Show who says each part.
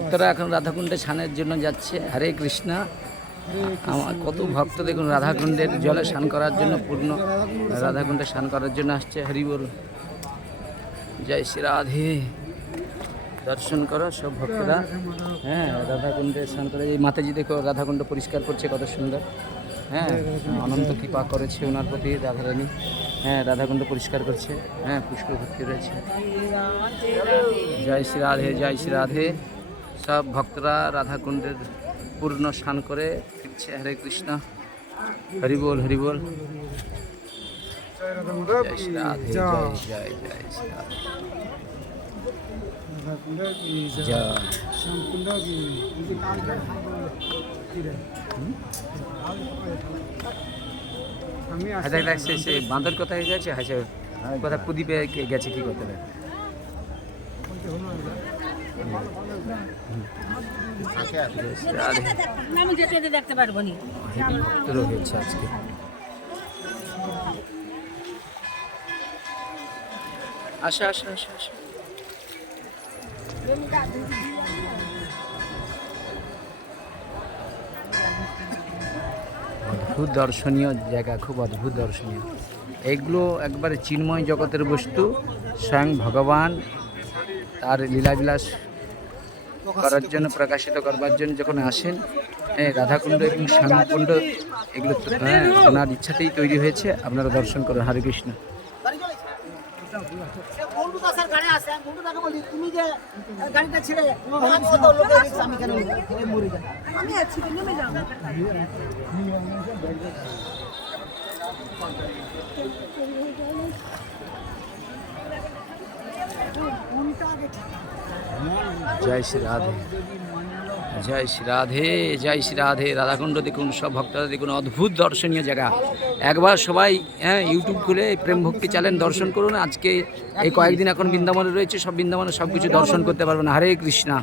Speaker 1: ভক্তরা এখন রাধাকুণ্ডে স্নানের জন্য যাচ্ছে। হরে কৃষ্ণা। আমার কত ভক্ত দেখুন, রাধাকুণ্ডের জলে স্নান করার জন্য পূর্ণ, রাধাকুণ্ডে স্নান করার জন্য আসছে। হরি বল। জয় শ্রী রাধে। দর্শন করো সব ভক্তরা। হ্যাঁ রাধাকুণ্ডে স্নান করে, এই মাতাজি দেখো, রাধাকুণ্ড পরিষ্কার করছে, কত সুন্দর। হ্যাঁ অনন্ত কৃপা করেছে ওনার প্রতি রাধারানী। হ্যাঁ রাধাকুণ্ড পরিষ্কার করছে। হ্যাঁ পুষ্কর ভর্তি রয়েছে। জয় শ্রী রাধে, জয় শ্রী রাধে। সব ভক্তরা রাধাকুণ্ডের পূর্ণ স্নান করে ফিরছে। হরে কৃষ্ণ। হরি বল হরি বল। জয় শ্রী রাধে জয় জয় জয় শ্রী রাধে। জয়
Speaker 2: আমি
Speaker 1: আচ্ছা বাঁদর কোথায় গেছে? হাসে কোথায় প্রদীপে কে গেছে কি করতে অদ্ভুত দর্শনীয় জায়গা, খুব অদ্ভুত দর্শনীয়। এগুলো একবারে চিন্ময় জগতের বস্তু, স্বয়ং ভগবান, তার লীলাবিলাস করার জন্য, প্রকাশিত করবার জন্য যখন আসেন রাধাকুণ্ড এবং শ্যামকুণ্ড, এগুলো হ্যাঁ ওনার ইচ্ছাতেই তৈরি হয়েছে। আপনারা দর্শন করেন, হরে কৃষ্ণ।
Speaker 3: বন্ধুটা স্যার গাড়ি
Speaker 1: জয় শ্রী রাধে। জয় শ্রী রাধে, জয় শ্রী রাধে। রাধাকুণ্ড দেখুন, সব ভক্তরা দেখুন, অদ্ভুত দর্শনীয় জায়গা। একবার সবাই হ্যাঁ ইউটিউব খুলে প্রেম ভক্তি চ্যানেল দর্শন করুন। আজকে এই কয়েকদিন এখন বৃন্দাবনে রয়েছে, সব বৃন্দাবনে সব কিছু দর্শন করতে পারবেন। হরে কৃষ্ণা।